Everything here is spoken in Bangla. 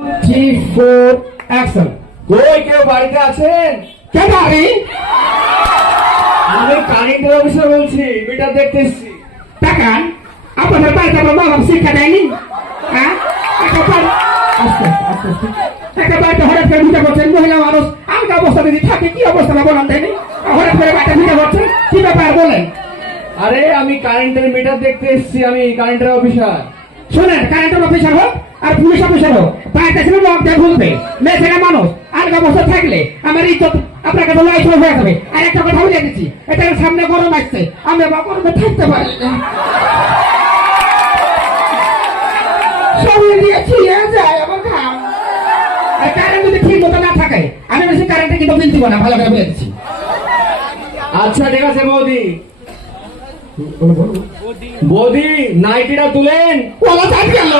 3, 4, অ্যাকশন। কই কেউ বাড়িতে আছেন? কে বাড়ি? আমি কারেন্টের অফিসার বলছি, মিটার দেখতে এসেছি। টাকান আপনাদের বাড়িতে আমার মা বাপ শিক্ষা দেয়নি? হ্যাঁ, একটা বাড়ি আস্তে আস্তে আস্তে একটা বাড়িতে হঠাৎ করে ঢুকে পড়ছেন মহিলা মানুষ, আমাকে অবস্থা যদি থাকে কি অবস্থা না বলান দেয়নি, হঠাৎ করে বাড়িতে ঢুকে পড়ছেন কি ব্যাপার বলেন? আরে আমি কারেন্টের মিটার দেখতে এসেছি, আমি কারেন্টের অফিসার। শোনেন, কারেন্টের অফিসার হোক আর পুলিশ অফিসার হোক, বাড়িতে ছিল লোক দিয়ে ভুলবে, মেয়ে ছেলে মানুষ আলগা বছর থাকলে আমার ইজ্জত আপনার কাছে লাইট হয়ে যাবে। আর একটা কথা বলে দিচ্ছি, এটা সামনে গরম আসছে, আমি আবার গরমে থাকতে পারি না, শরীর দিয়ে ছিঁড়ে যায় আমার ঘাম। আর কারেন্ট যদি ঠিক মতো না থাকে আমি বেশি কারেন্টে কিন্তু বিল দিব না, ভালো করে বলে দিচ্ছি। আচ্ছা ঠিক আছে বৌদি। বৌদি নাইটিটা তুলেন। ওলা চাপ গেল।